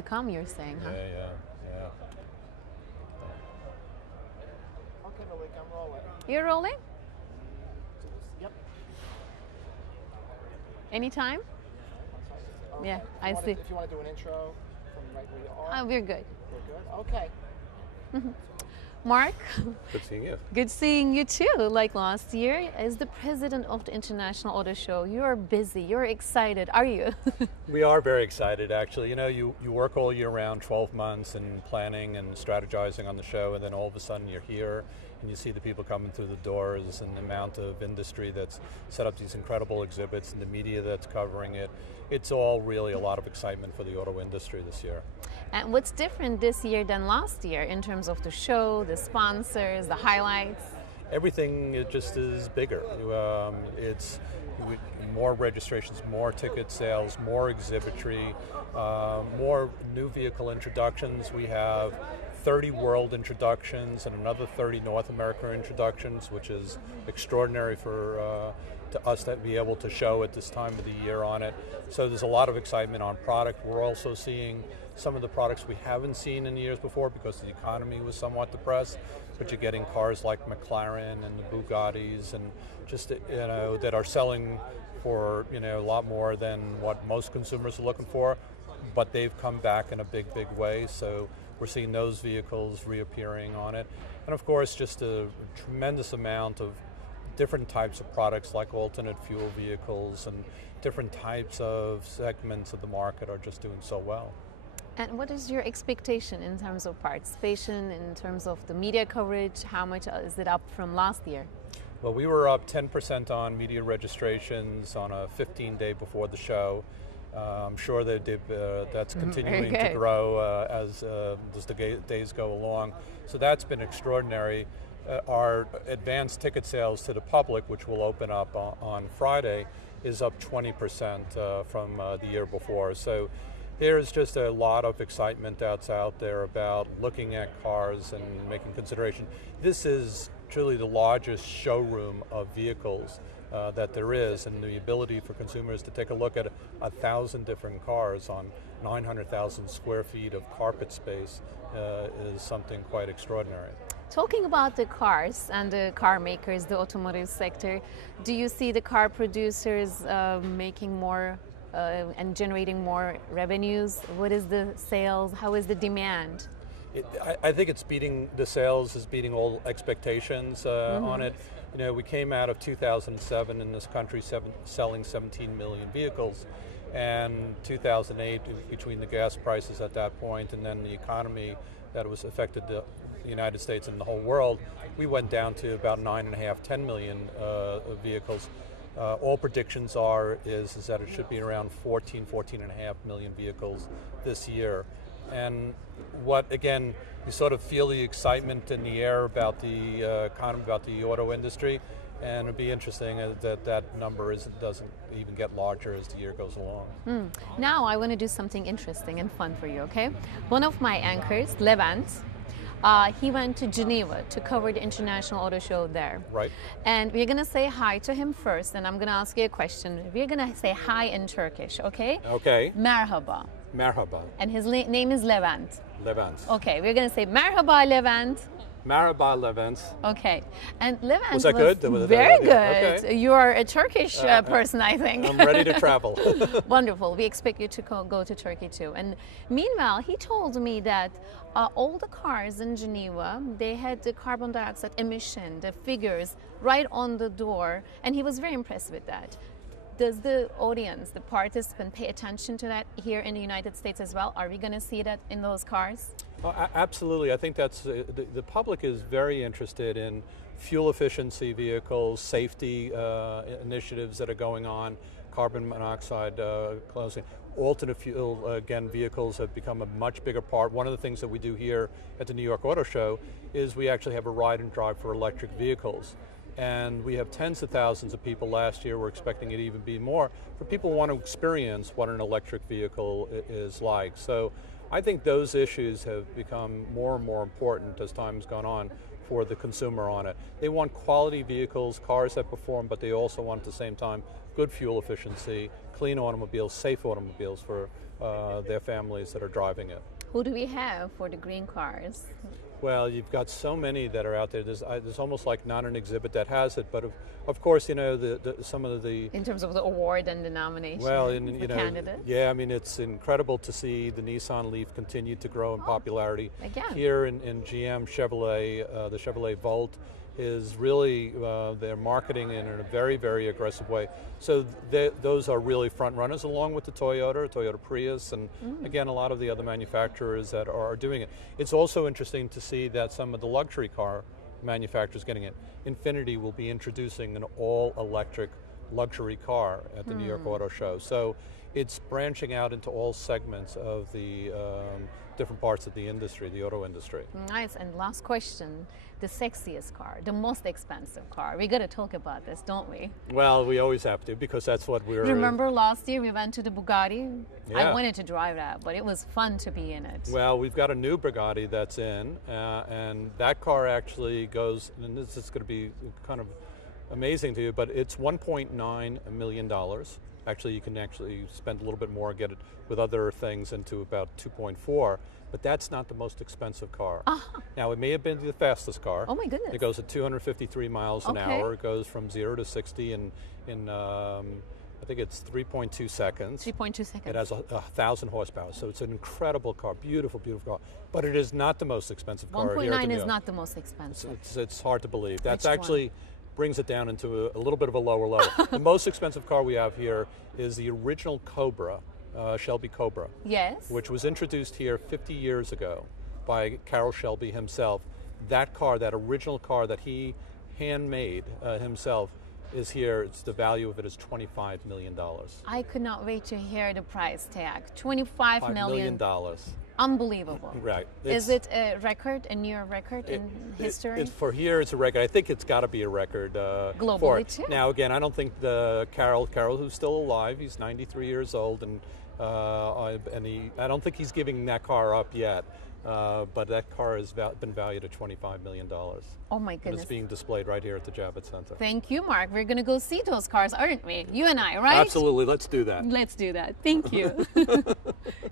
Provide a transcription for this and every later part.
to come, you're saying, huh? Yeah. Okay, Malik, I'm rolling. You're rolling? Yep. Anytime? Okay. Yeah, I see. If you want to do an intro from right where you are. We're good. We're good? Okay. Mark, Good seeing you. good seeing you too. Like last year, as the president of the International Auto Show, you are busy, you're excited, are you? We are very excited, actually. You know, you work all year round, 12 months, in planning and strategizing on the show, and then all of a sudden you're here and you see the people coming through the doors and the amount of industry that's set up these incredible exhibits and the media that's covering it. It's all really a lot of excitement for the auto industry this year. And what's different this year than last year in terms of the show, the sponsors, the highlights? Everything it just is bigger. It's more registrations, more ticket sales, more exhibitry, more new vehicle introductions. We have 30 world introductions and another 30 North America introductions, which is extraordinary for to us to be able to show at this time of the year on it. So there's a lot of excitement on product. We're also seeing some of the products we haven't seen in years before because the economy was somewhat depressed, but you're getting cars like McLaren and the Bugattis and just, that are selling for, a lot more than what most consumers are looking for, but they've come back in a big way. So we're seeing those vehicles reappearing on it. And of course, just a tremendous amount of different types of products like alternate fuel vehicles and different types of segments of the market are just doing so well. And what is your expectation in terms of participation, in terms of the media coverage? How much is it up from last year? Well, we were up 10% on media registrations on a 15-day before the show. I'm sure that's continuing to grow as the days go along. So that's been extraordinary. Our advanced ticket sales to the public, which will open up on Friday, is up 20% from the year before. So there's just a lot of excitement that's out there about looking at cars and making consideration. This is truly the largest showroom of vehicles that there is, and the ability for consumers to take a look at 1,000 different cars on 900,000 square feet of carpet space is something quite extraordinary. Talking about the cars and the car makers, the automotive sector, do you see the car producers making more and generating more revenues? What is the sales? How is the demand? I think it's beating, the sales is beating all expectations on it. We came out of 2007 in this country selling 17 million vehicles, and 2008, between the gas prices at that point and then the economy that was affected the United States and the whole world, we went down to about 9.5, 10 million vehicles. All predictions is that it should be around 14.5 million vehicles this year. And again, you sort of feel the excitement in the air about the economy, about the auto industry, and it'd be interesting that number doesn't even get larger as the year goes along. Now I want to do something interesting and fun for you, okay? One of my anchors, Levent, he went to Geneva to cover the International Auto Show there. Right. And we're going to say hi to him first, and I'm going to ask you a question. We're going to say hi in Turkish, okay? Okay. Merhaba. Merhaba. And his name is Levent. Levent. Okay, we're going to say Merhaba, Levent. Merhaba, Levent. Okay. And Levent was that good? Very good. Okay. You are a Turkish person, I think. I'm ready to travel. Wonderful. We expect you to go to Turkey too. And meanwhile, he told me that all the cars in Geneva, they had the carbon dioxide emission, the figures right on the door, and he was very impressed with that. Does the audience, the participant, pay attention to that here in the United States as well? Are we going to see that in those cars? Oh, absolutely. I think that's the public is very interested in fuel efficiency vehicles, safety initiatives that are going on, carbon monoxide closing. Alternate fuel, again, vehicles have become a much bigger part. One of the things that we do here at the New York Auto Show is we actually have a ride and drive for electric vehicles. And we have tens of thousands of people last year. We're expecting it to even be more, for people who want to experience what an electric vehicle is like. So I think those issues have become more and more important as time has gone on for the consumer on it. They want quality vehicles, cars that perform, but they also want at the same time good fuel efficiency, clean automobiles, safe automobiles for their families that are driving it. Who do we have for the green cars? Well, you've got so many that are out there. There's almost like not an exhibit that has it, but of course, you know, some of the... In terms of the award and the nomination, well, you know, candidates? Yeah, I mean, it's incredible to see the Nissan Leaf continue to grow in popularity. Again. Here in GM Chevrolet, the Chevrolet Volt is really, they're marketing in a very, very aggressive way. So those are really front runners, along with the Toyota Prius, and again, a lot of the other manufacturers that are doing it. It's also interesting to see that some of the luxury car manufacturers getting it. Infiniti will be introducing an all-electric luxury car at the New York Auto Show. So it's branching out into all segments of the different parts of the industry, the auto industry. Nice. And last question, the sexiest car, the most expensive car. We got to talk about this, don't we? Well, we always have to, because that's what we're... Remember last year we went to the Bugatti? Yeah. I wanted to drive that, but it was fun to be in it. Well, we've got a new Bugatti that's in, and that car actually goes, and this is going to be kind of amazing to you, but it's $1.9 million. Actually, you can actually spend a little bit more, get it with other things into about 2.4, but that's not the most expensive car. Now, it may have been the fastest car. Oh my goodness. It goes at 253 miles an hour. It goes from 0 to 60 in I think it's 3.2 seconds. 3.2 seconds. It has 1,000 horsepower, so it's an incredible car, beautiful, beautiful car. But it is not the most expensive car here at the 1.9 is not the most expensive. It's hard to believe. That's Which actually... one? Brings it down into a little bit of a lower level. The most expensive car we have here is the original Cobra, Shelby Cobra. Yes. Which was introduced here 50 years ago by Carroll Shelby himself. That car, that original car that he handmade himself, is here. It's the value of it is $25 million. I could not wait to hear the price tag. $25 million. Unbelievable. Right. Is it a record, a near record in history? For here, it's a record. I think it's got to be a record globally for it. too. Now, again, I don't think Carroll, who's still alive, he's 93 years old, and I don't think he's giving that car up yet. But that car has been valued at $25 million. Oh my goodness. And it's being displayed right here at the Javits Center. Thank you, Mark. We're going to go see those cars, aren't we? You and I, right? Absolutely. Let's do that. Let's do that. Thank you.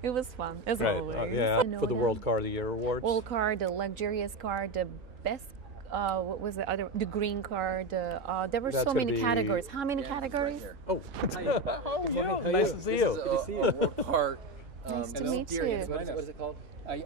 It was fun, as always. Yeah, for the World Car of the Year Awards. World Car, the luxurious car, the best, what was the other, the green car, there were so many categories. How many categories? Right nice to see you. This is a World Car. Nice to meet you. What is it called?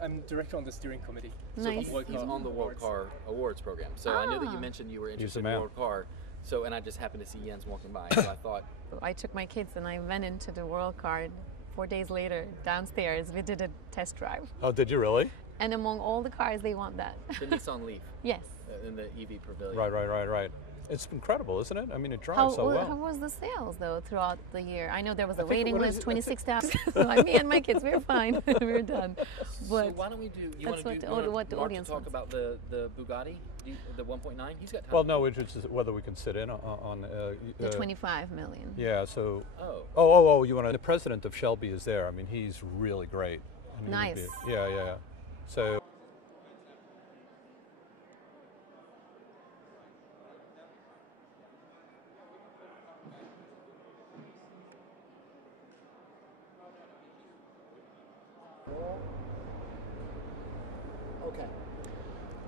I'm director on the steering committee. Nice. So he's on the World Car Awards program. So I knew that you mentioned you were interested in World Car. So, and I just happened to see Jens walking by, so I thought. I took my kids and I went into the World Car 4 days later downstairs. We did a test drive. Oh, did you really? And among all the cars, they want that. The Nissan Leaf. Yes. In the EV pavilion. Right. It's incredible, isn't it? I mean, it drives so well. How was the sales, though, throughout the year? I know there was a waiting list, 26,000. So me and my kids, we're fine. We're done. But so why don't we do, you that's want to what the audience talk wants. about the Bugatti, the 1.9? He's got time. Well, no, it's just whether we can sit in on the 25 million. Yeah, so... Oh, you want to... The president of Shelby is there. I mean, he's really great. Nice. Yeah. So... Okay.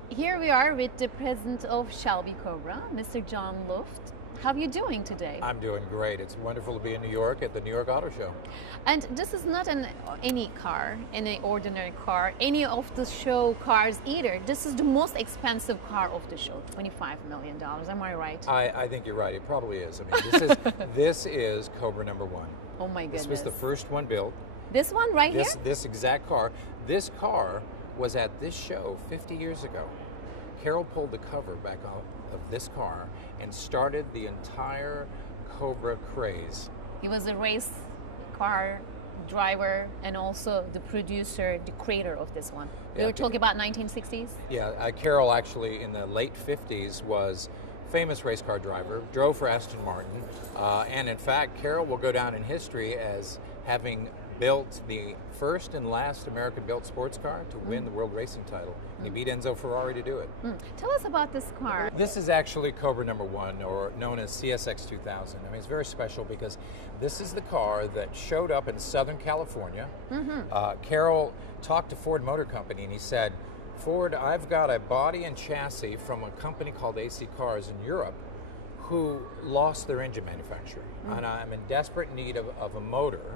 Here we are with the president of Shelby Cobra, Mr. John Luft. How are you doing today? I'm doing great. It's wonderful to be in New York at the New York Auto Show. And this is not any car, any ordinary car, any of the show cars either. This is the most expensive car of the show, $25 million. Am I right? I think you're right. It probably is. I mean, this is Cobra number 1. Oh my goodness. This was the first one built. This one right here? This exact car. This car was at this show 50 years ago. Carroll pulled the cover back off of this car and started the entire Cobra craze. He was a race car driver and also the producer, the creator of this one. We were talking about 1960s? Yeah, Carroll actually in the late 50s was famous race car driver, drove for Aston Martin, and in fact, Carroll will go down in history as having built the first and last American-built sports car to win the world racing title. And he beat Enzo Ferrari to do it. Tell us about this car. This is actually Cobra #1, or known as CSX 2000. I mean, it's very special because this is the car that showed up in Southern California. Carroll talked to Ford Motor Company and he said, Ford, I've got a body and chassis from a company called AC Cars in Europe who lost their engine manufacturer. And I'm in desperate need of a motor.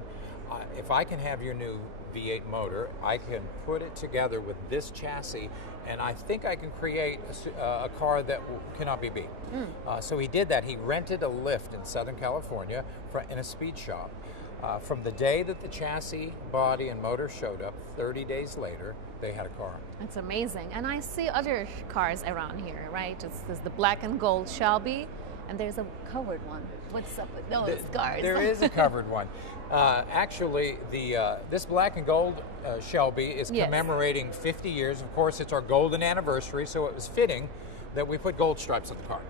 If I can have your new V8 motor, I can put it together with this chassis, and I think I can create a car that cannot be beat. So he did that. He rented a lift in Southern California in a speed shop. From the day that the chassis, body, and motor showed up, 30 days later, they had a car. It's amazing. And I see other cars around here, right? There's the black and gold Shelby, and there's a covered one. What's up with those cars? There is a covered one. Actually, this black and gold Shelby is commemorating 50 years. Of course, it's our golden anniversary, so it was fitting that we put gold stripes on the car.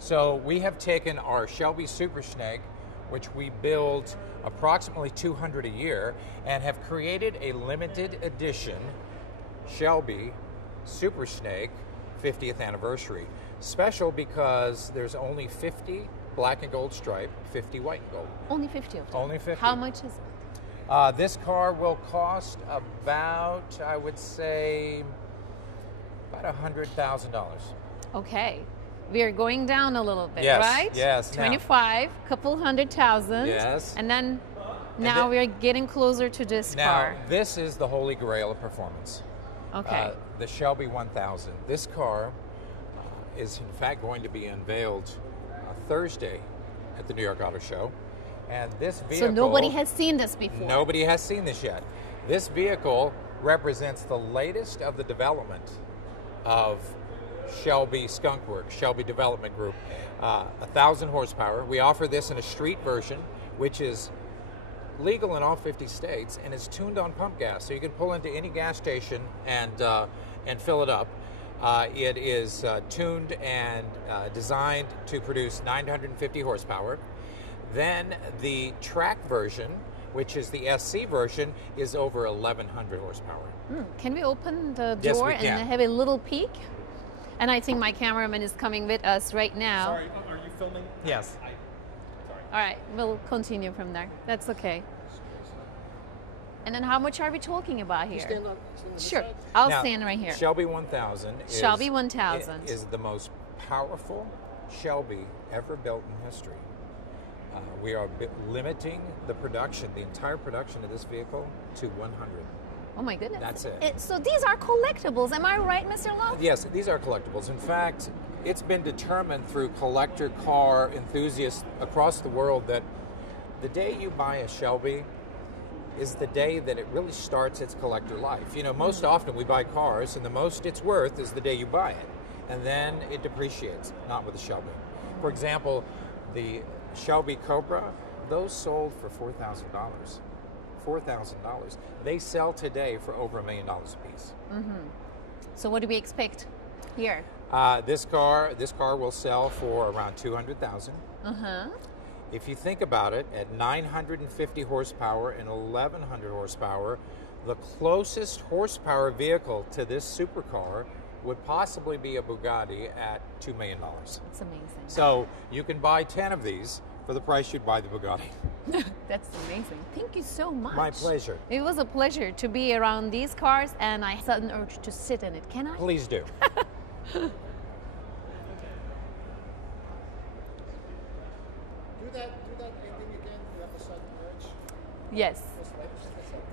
So we have taken our Shelby Super Snake, which we build approximately 200 a year, and have created a limited edition Shelby Super Snake 50th anniversary. Special because there's only 50 black and gold stripe, 50 white and gold. Only 50 of them? Only 50. How much is it? This car will cost about, I would say, about $100,000. Okay. We're going down a little bit, Yes, right? yes. 25, couple $100,000. Yes. And then now we're getting closer to this car. Now, this is the holy grail of performance. Okay. The Shelby 1000. This car is in fact going to be unveiled Thursday at the New York Auto Show. And this vehicle... So nobody has seen this before? Nobody has seen this yet. This vehicle represents the latest of the development of Shelby Skunk Works, Shelby Development Group. 1,000 horsepower. We offer this in a street version, which is legal in all 50 states, and is tuned on pump gas. So you can pull into any gas station and fill it up. It is tuned and designed to produce 950 horsepower. Then the track version, which is the SC version, is over 1,100 horsepower. Can we open the Yes, door we can. and have a little peek? And I think my cameraman is coming with us right now. Sorry, are you filming? Yes. All right, we'll continue from there. That's okay. And then how much are we talking about here? Stand on the Sure, side. I'll Now, stand right here. Shelby 1000 Shelby 1000. is the most powerful Shelby ever built in history. We are limiting the production, the entire production of this vehicle, to 100. Oh my goodness. That's it. So these are collectibles, am I right, Mr. Love? Yes, these are collectibles. In fact, it's been determined through collector car enthusiasts across the world that the day you buy a Shelby is the day that it really starts its collector life. You know, most often we buy cars, and the most it's worth is the day you buy it. And then it depreciates, not with a Shelby. For example, the Shelby Cobra, those sold for $4,000. $4,000. They sell today for over $1 million a piece. So what do we expect here? This car will sell for around $200,000. If you think about it, at 950 horsepower and 1,100 horsepower, the closest horsepower vehicle to this supercar would possibly be a Bugatti at $2 million. It's amazing. So you can buy 10 of these for the price you'd buy the Bugatti. That's amazing. Thank you so much. My pleasure. It was a pleasure to be around these cars, and I had an urge to sit in it. Can I? Please do. Do that ending again. You have a sudden urge. Yes.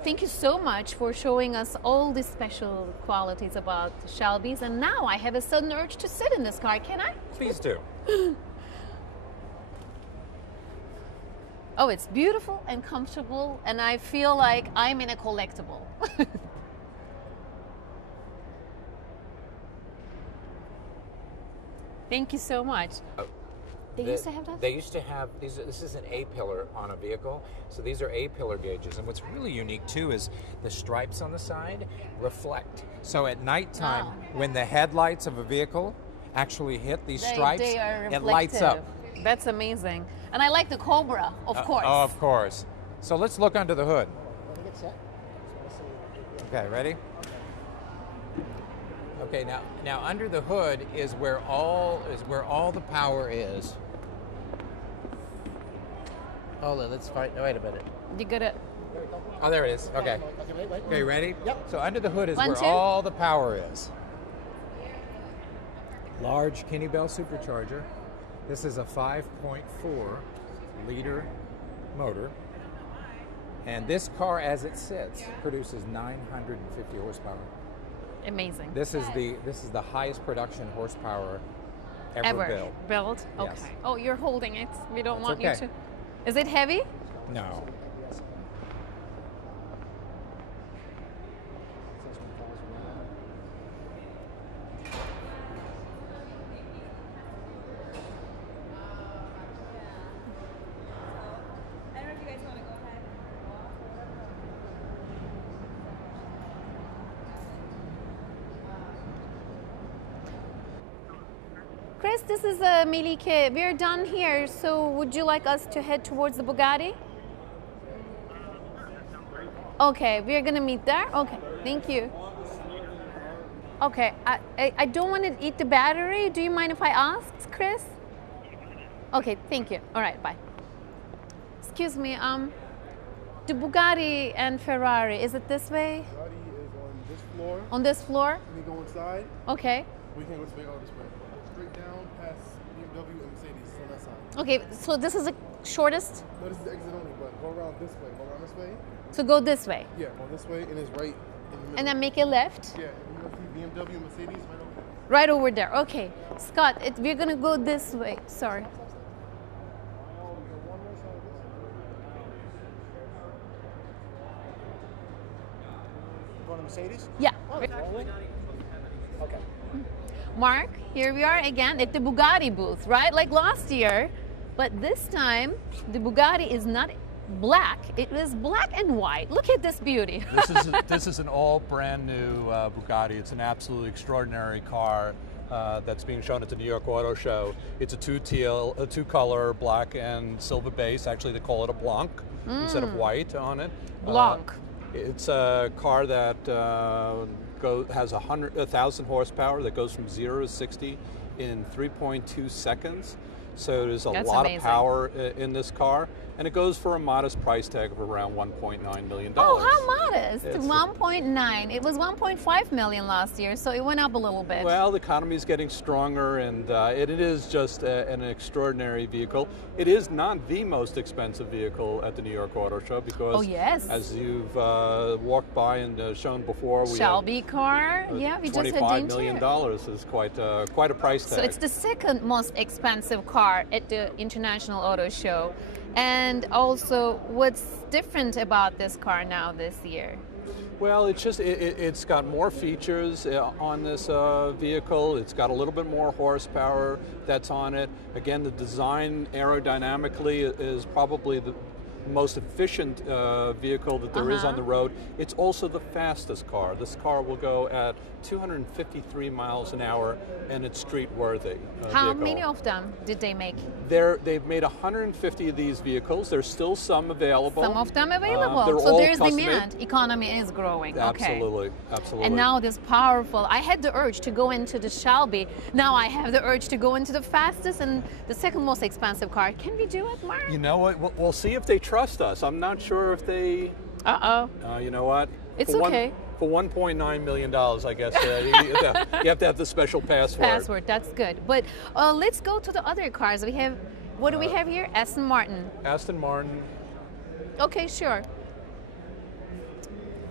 Thank you so much for showing us all the special qualities about Shelby's, and now I have a sudden urge to sit in this car. Can I? Please do. Oh, it's beautiful and comfortable, and I feel like I'm in a collectible. Thank you so much. They used to have that? They used to have these. This is an A-pillar on a vehicle, so these are A-pillar gauges. And what's really unique too is the stripes on the side reflect. So at nighttime, when the headlights of a vehicle actually hit these stripes, they are it lights up. That's amazing. And I like the Cobra, of course. Oh, of course. So let's look under the hood. Set. Okay, ready? Okay, now under the hood is where all the power is. Hold on, let's find. Wait a minute. You gotta. Oh, there it is. Okay. Wait. Okay, ready? Yep. So under the hood is One, where two. all the power is. Large Kinney Bell supercharger. This is a 5.4 liter motor. And this car, as it sits, produces 950 horsepower. Amazing. This is the highest production horsepower ever built. Okay. Yes. Oh, you're holding it. We don't It's want okay. you to. Is it heavy? No. I don't know if you guys want to go ahead. Chris, this is Melike. We're done here. So would you like us to head towards the Bugatti? Okay, we're gonna meet there. Okay, thank you. Okay, I don't want to eat the battery. Do you mind if I ask, Chris? Okay, thank you. All right, bye. Excuse me, the Bugatti and Ferrari, is it this way? Bugatti is on this floor. On this floor? Let me go inside. Okay. We can go this way or this way. Straight down past BMW and Mercedes on that side. Okay, so this is the shortest? No, this is the exit only, but go around this way. Go around this way. So go this way. Yeah, go this way, and it's right in the middle. And then make a left? Yeah, and you're gonna see BMW, Mercedes right over there. Right over there. Okay. Scott, we're going to go this way. Sorry. Going to Mercedes? Yeah. Okay. Mark, here we are again at the Bugatti booth, right? Like last year. But this time, the Bugatti is not black. It is black and white. Look at this beauty. This is an all brand new Bugatti. It's an absolutely extraordinary car that's being shown at the New York Auto Show. It's a two color black and silver base. Actually, they call it a Blanc instead of white on it. Blanc. It's a car that has 1,000 horsepower that goes from 0 to 60 in 3.2 seconds. So there's a That's lot amazing. of power in this car, and it goes for a modest price tag of around $1.9 million. Oh, how modest. It's 1.9. It was 1.5 million last year, so it went up a little bit. Well, the economy is getting stronger, and it is just an extraordinary vehicle. It is not the most expensive vehicle at the New York Auto Show because, Oh, yes. as you've walked by and shown before, we Shelby car. have Yeah, we just had $25 didn't million you? is quite a price tag. So it's the second most expensive car at the International Auto Show. And also, what's different about this car now this year? Well, it's just it's got more features on this vehicle. It's got a little bit more horsepower that's on it. Again, the design aerodynamically is probably the most efficient vehicle that there is on the road. It's also the fastest car. This car will go at 253 miles an hour, and it's street worthy. How many of them did they make? They've made 150 of these vehicles. There's still some available. Some of them available. They're So all there's custom-made. demand. Economy is growing. Absolutely, Okay. absolutely. And now this powerful. I had the urge to go into the Shelby. Now I have the urge to go into the fastest and the second most expensive car. Can we do it, Mark? You know what? We'll see if they trust us. I'm not sure if they. Uh-oh. You know what? It's For okay. For $1.9 million, I guess you have to have the special password. Password, that's good. But let's go to the other cars. We have, what do we have here? Aston Martin. Aston Martin. Okay, sure.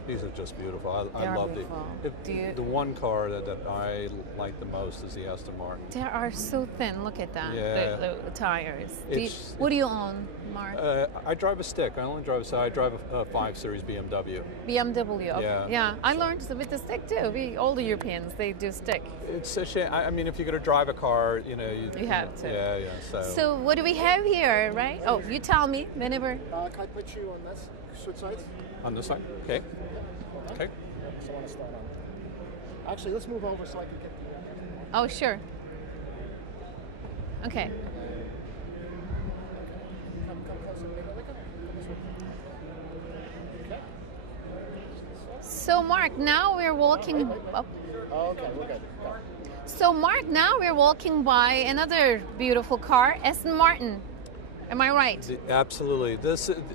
These are just beautiful. I They're love beautiful. the one car that I like the most is the Aston Martin. They are so thin. Look at that. Yeah. The tires. It's- What do you own, Mark? I drive a stick. I only drive I drive a 5 Series BMW. BMW. Okay. Yeah. Yeah. I learned with the stick too. All the Europeans, they do stick. It's a shame. I mean, if you're going to drive a car, you know, You have to. Yeah. So what do we have here, right? Oh, you tell me whenever. Can I put you on this? Switch sides? On this side. Okay. Okay. So I want to start on. Actually, let's move over so I can get the. Oh, sure. Okay. Come closer. Okay. So Mark, now we're walking. Oh, okay, we're good. Go. So Mark, now we're walking by another beautiful car, Aston Martin. Am I right? Absolutely.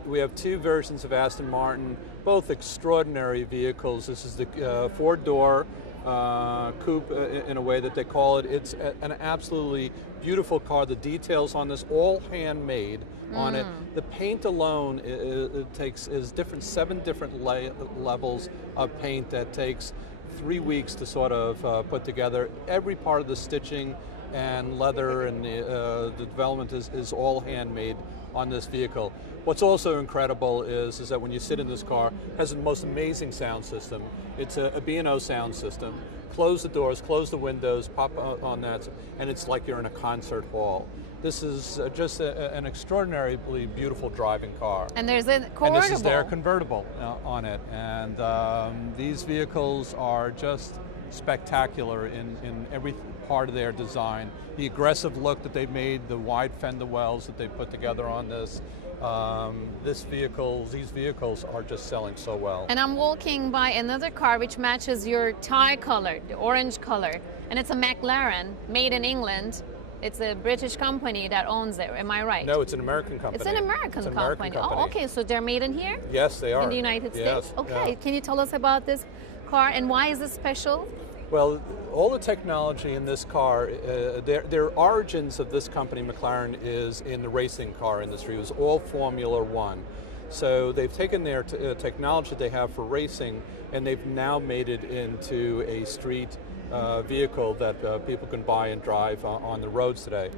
We have two versions of Aston Martin, both extraordinary vehicles. This is the four-door coupe, in a way that they call it. It's an absolutely beautiful car. The details on this, all handmade on it. The paint alone is different, 7 different levels of paint that takes 3 weeks to sort of put together. Every part of the stitching and leather and the development is all handmade on this vehicle. What's also incredible is that when you sit in this car, it has the most amazing sound system. It's a B&O sound system. Close the doors, close the windows, pop on that, and it's like you're in a concert hall. This is just an extraordinarily beautiful driving car. And there's a convertible. And this is their convertible on it. And these vehicles are just spectacular in every part of their design. The aggressive look that they've made, the wide fender wells that they put together on this. These vehicles are just selling so well. And I'm walking by another car which matches your tie color, the orange color. And it's a McLaren, made in England. It's a British company that owns it. Am I right? No, it's an American company. It's an American company. Oh, okay. So they're made in here? Yes, they are. In the United States? Okay. Yeah. Can you tell us about this car and why is it special? Well, all the technology in this car, their origins of this company, McLaren, is in the racing car industry. It was all Formula One. So they've taken their technology they have for racing and they've now made it into a street vehicle that people can buy and drive on the roads today.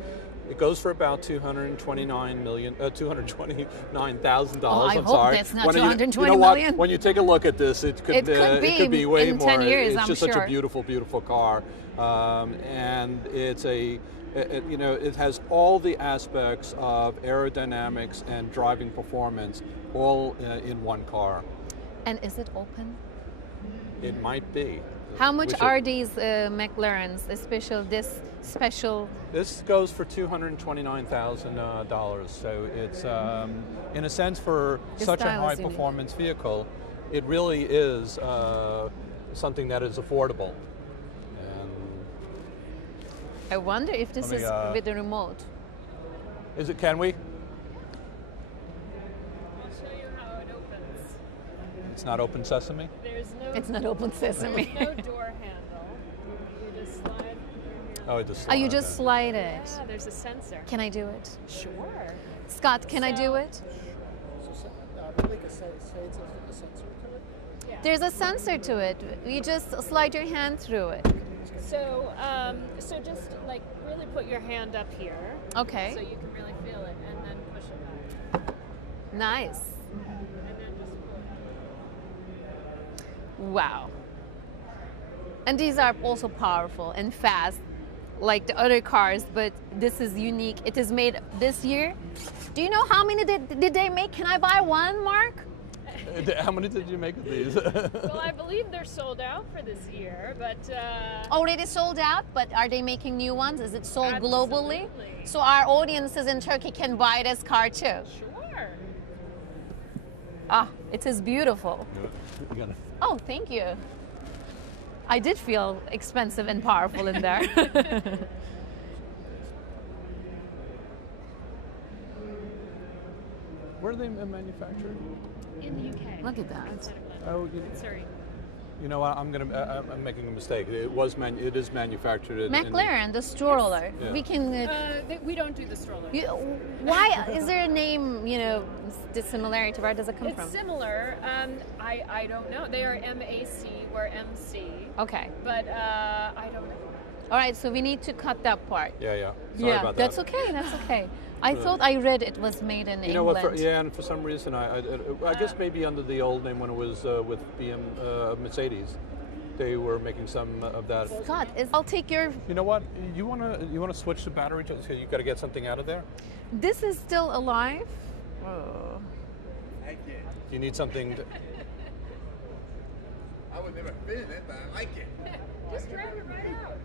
It goes for about $229,000. I I'm hope sorry. That's not $220 million. When you take a look at this, it could be way in more. 10 years, it's just I'm such sure. a beautiful car, and it's it has all the aspects of aerodynamics and driving performance all in one car. And is it open? It might be. How much are these McLarens, this special? This goes for $229,000. So it's, in a sense, for such a high performance vehicle, it really is something that is affordable. And I wonder if this is with the remote. Is it? Can we? It's not open sesame? It's not open sesame. There's no door handle. You just slide. Oh, it just slides. Oh, you just slide it. Yeah, there's a sensor. Can I do it? Sure. Scott, can I do it? Yeah. There's a sensor to it. You just slide your hand through it. So, so just like really put your hand up here. Okay. So you can really feel it, and then push it back. Nice. Wow. And these are also powerful and fast like the other cars, but this is unique. It is made this year. Do you know how many did they make? Can I buy one, Mark? How many did you make of these? Well, I believe they're sold out for this year, but... Already sold out, but are they making new ones? Is it sold globally? Absolutely. So our audiences in Turkey can buy this car too? Sure. Ah, it is beautiful. Oh, thank you. I did feel expensive and powerful in there. Where are they manufactured? In the UK. Look at that. Oh, Sorry. You know what? I'm making a mistake. It is manufactured in McLaren, the stroller. Yes. Yeah. We can. We don't do the stroller. Why is there a name? Dissimilarity. Where does it come from? It's similar. I don't know. They are MAC. We're MC. Okay. But I don't know. All right. So we need to cut that part. Yeah. Sorry about that. That's okay. That's okay. I thought I read it was made in England. What? And for some reason, I guess maybe under the old name when it was with Mercedes, they were making some of that. Scott, I'll take your. You know what? You wanna switch the battery to? So you got to get something out of there. This is still alive. Oh. You need something. I would never fit in it, but I like it. Just drag it right out.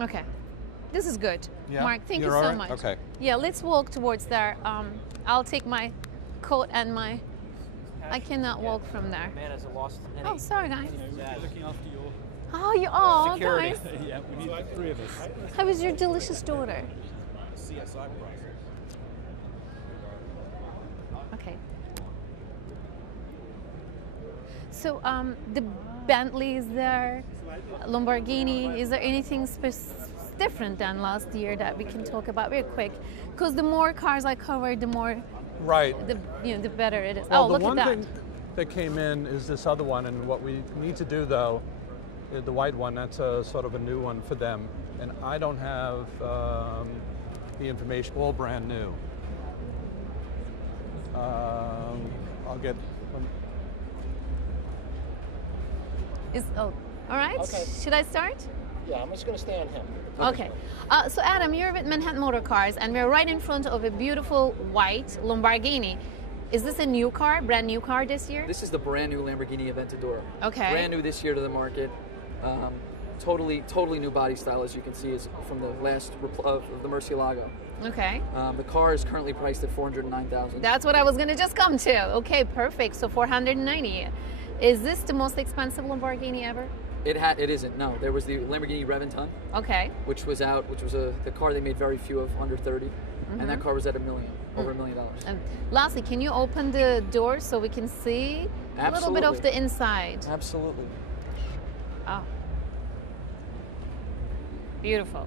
Okay, this is good. Yeah? Mark, thank you You're so all right? much. Okay. Yeah, let's walk towards there. I'll take my coat and my... I cannot walk from there. Man hasn't lost any. Oh, sorry, guys. Looking after your Oh, you all, security. guys. Yeah, we need 3 of us. How is your delicious daughter? CSI process. Okay. So, the Bentley is there, Lamborghini. Is there anything different than last year that we can talk about real quick? Because the more cars I cover, the more Right. the better it is. Well, oh, look the at one that. thing that came in is this other one, and what we need to do though, the white one, that's a sort of a new one for them, and I don't have the information. All brand new. I'll get. All right. Okay. Should I start? Yeah, I'm just going to stay on him. Okay. So Adam, you're with Manhattan Motor Cars, and we're right in front of a beautiful white Lamborghini. Is this a new car, brand new car this year? This is the brand new Lamborghini Aventador. Okay. Brand new this year to the market. Totally new body style, as you can see, is from the last of the Murcielago. Okay. The car is currently priced at $409,000. That's what I was going to just come to. Okay, perfect. So 490. Is this the most expensive Lamborghini ever? It isn't. No, there was the Lamborghini Reventon, Okay. which was the car they made very few of, under 30, and that car was at $1 million, over $1 million. Lastly, can you open the door so we can see a little bit of Absolutely. the inside? Absolutely. Oh. Beautiful.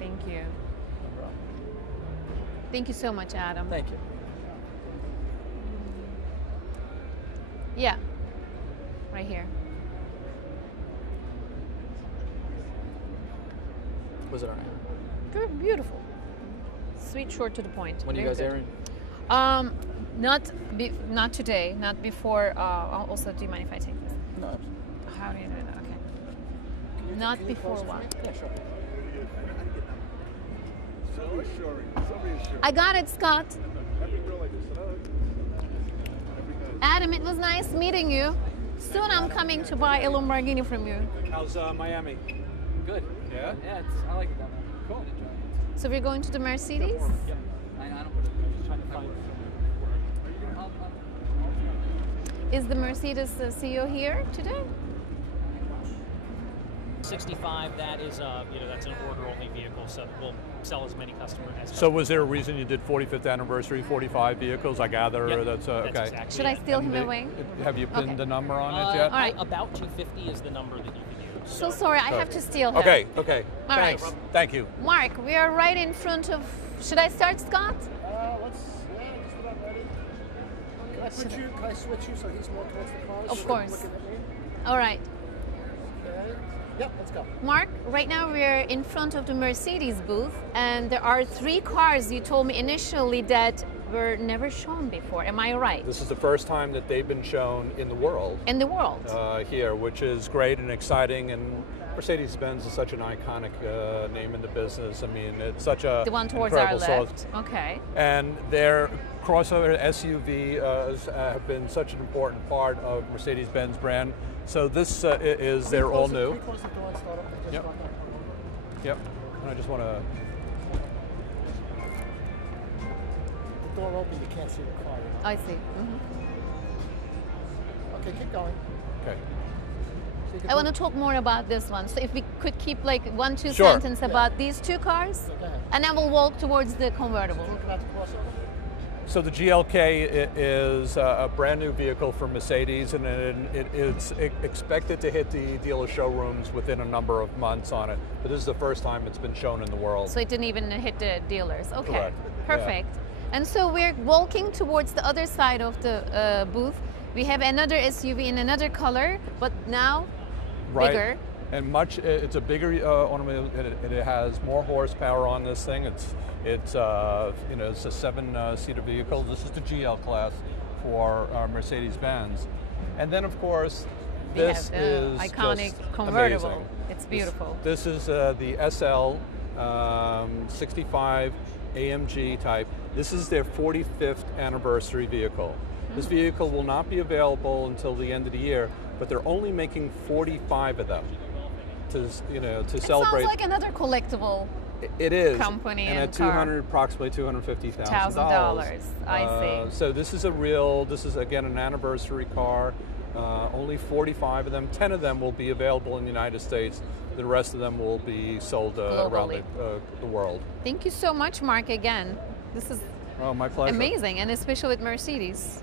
Thank you. Thank you so much, Adam. Thank you. Yeah. Right here. Was it all right? Good, beautiful. Sweet, short, to the point. When are you Very guys good. airing? Not today. Not before. Also, do you mind if I take this? No. How do you do that? Okay. Not before what? Yeah, sure. So reassuring. So reassuring. I got it, Scott. Every girl like this. Adam, it was nice meeting you. Soon I'm coming to buy a Lamborghini from you. How's Miami? Good. Yeah. Yeah, I like it down there. Cool. So we're going to the Mercedes? Yeah. I don't put it. I'm just trying to find it. Is the Mercedes CEO here today? 65. That is, that's an order-only vehicle, so we'll sell as many customers as. So was there a reason you did 45th anniversary, 45 vehicles? I gather Yep, that's okay. exactly Should I it. steal him away? Have you pinned Okay. the number on it yet? All right. About 250 is the number that you can use. So sorry, I have to steal him. Okay. All right. Thanks. Thank you. Mark, we are right in front of... Should I start, Scott? Just about ready. Can I switch you so he's more towards the cars? Of course. Looking at me? All right. Okay. Yep, let's go. Mark, right now we're in front of the Mercedes booth, and there are 3 cars you told me initially that were never shown before. Am I right? This is the first time that they've been shown in the world In the world. here, which is great and exciting. And Mercedes-Benz is such an iconic name in the business. I mean, it's such a The one towards our incredible left. Okay. And their crossover SUV have been such an important part of Mercedes-Benz brand. So this is their all new. Can we close the door and start up? Just Yep. start up? Yep. And I just want to. The door open, you can't see the car. I see. Okay, keep going. Okay. So you can I want to talk more about this one. So if we could keep like 1-2 Sure. sentence about these 2 cars, Go ahead. and then we'll walk towards the convertible. Talk about the crossover. So the GLK is a brand new vehicle for Mercedes, and it's expected to hit the dealer showrooms within a number of months on it. But this is the first time it's been shown in the world. So it didn't even hit the dealers. Okay, Correct. perfect. And so we're walking towards the other side of the booth. We have another SUV in another color, but now bigger. And it's a bigger automobile. It has more horsepower on this thing. It's a 7-seater vehicle. This is the GL class for Mercedes-Benz. And then, of course, We this have is the iconic just convertible. amazing. It's beautiful. This is the SL 65 AMG type. This is their 45th anniversary vehicle. This vehicle will not be available until the end of the year, but they're only making 45 of them to It celebrate. sounds like another collectible It is. Company and at approximately $250,000. I see. So this is again an anniversary car. Only 45 of them. 10 of them will be available in the United States. The rest of them will be sold around the world. Thank you so much, Mark. Again, this is my pleasure. Amazing, and especially with Mercedes.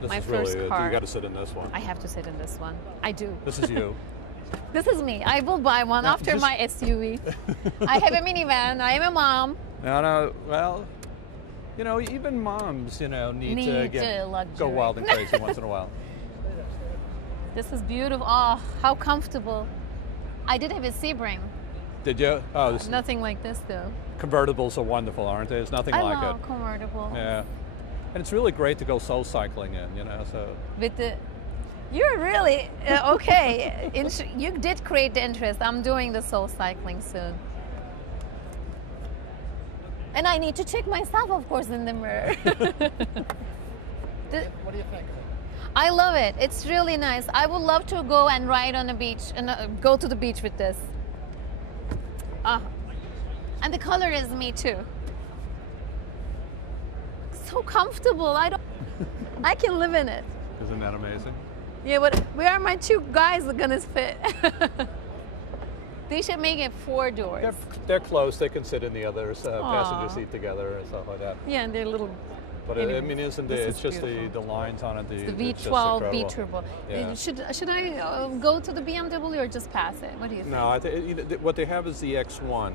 This my is first really, car. You got to sit in this one. I have to sit in this one. I do. This is you. This is me. I will buy one after my SUV. I have a minivan. I am a mom. No. Well, even moms, need to go wild and crazy once in a while. This is beautiful. Oh, how comfortable. I did have a Sebring. Did you? Oh, nothing like this though. Convertibles are wonderful, aren't they? There's nothing like it. I love convertibles. Yeah, and it's really great to go soul cycling in, So. With you're really okay. You did create the interest. I'm doing the soul cycling soon, and I need to check myself, of course, in the mirror. What do you think? I love it. It's really nice. I would love to go and ride on the beach and go to the beach with this. And the color is me too. So comfortable. I can live in it. Isn't that amazing? Yeah, but where are my two guys gonna fit? They should make it 4 doors. They're close. They can sit in the other passenger seat together and stuff like that. Yeah, and they're little. But isn't it? It's just the lines on it. The V12 B-turbo. Yeah. Should I go to the BMW or just pass it? What do you think? No, I think what they have is the X1.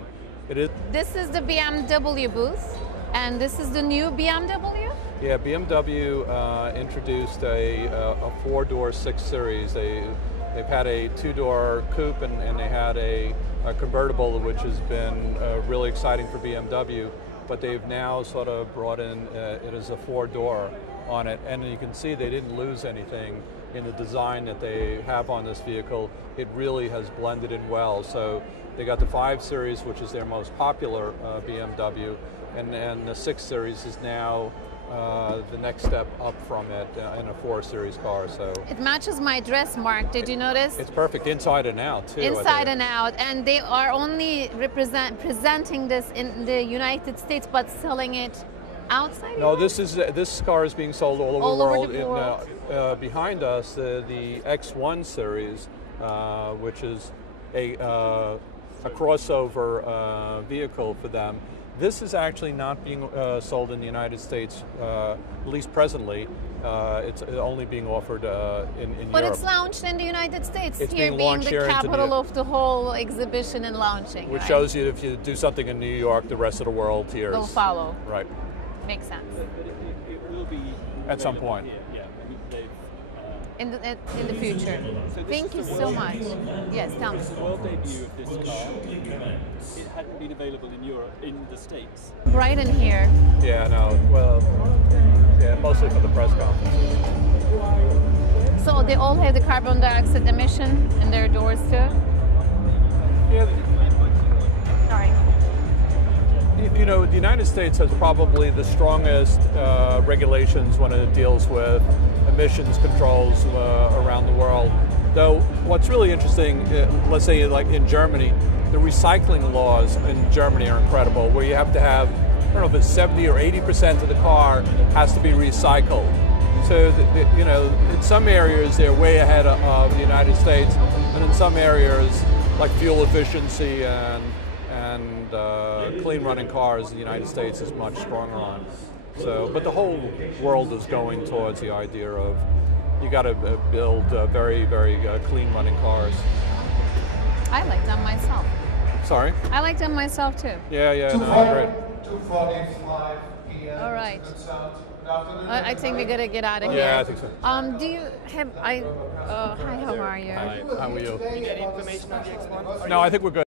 It is. This is the BMW booth, and this is the new BMW. Yeah, BMW introduced a 4-door 6 Series. They've had a 2-door coupe and they had a convertible, which has been really exciting for BMW. But they've now sort of brought in it as a 4-door on it, and you can see they didn't lose anything in the design that they have on this vehicle. It really has blended in well. So they got the 5 Series, which is their most popular BMW, and the 6 Series is now the next step up from it in a 4 Series car. So it matches my dress, Mark. Did you notice? It's perfect inside and out too. Inside and out, and they are only presenting this in the United States, but selling it outside. No, this car is being sold all over the world. Behind us, the X1 Series, which is a crossover vehicle for them. This is actually not being sold in the United States, at least presently. It's only being offered in Europe. But it's launched in the United States, it's here being the capital of the whole exhibition and launching. Which shows you if you do something in New York, the rest of the world here will follow. Right. Makes sense. It will be at some point. In the future. So thank you so much. Yes, tell me. It's the world debut of this car. It hadn't been available in Europe, in the States. Bright in here. Yeah, no. Well, yeah, mostly for the press conferences. So they all have the carbon dioxide emission in their doors too? Yeah. Sorry. The United States has probably the strongest regulations when it deals with emissions controls around the world. Though what's really interesting, let's say like in Germany, the recycling laws in Germany are incredible, where you have to have, I don't know if it's 70 or 80% of the car has to be recycled. So, in some areas they're way ahead of the United States, and in some areas, like fuel efficiency and clean running cars, the United States is much stronger on. So, but the whole world is going towards the idea of you got to build very, very clean running cars. I like them myself. Sorry? I like them myself too. Yeah, no, great. 2:45 p.m. All right. I think we gotta get out of here. Yeah, I think so. Do you have? Hi, how are you? Hi, how are you? Any information on the X1? No, I think we're good.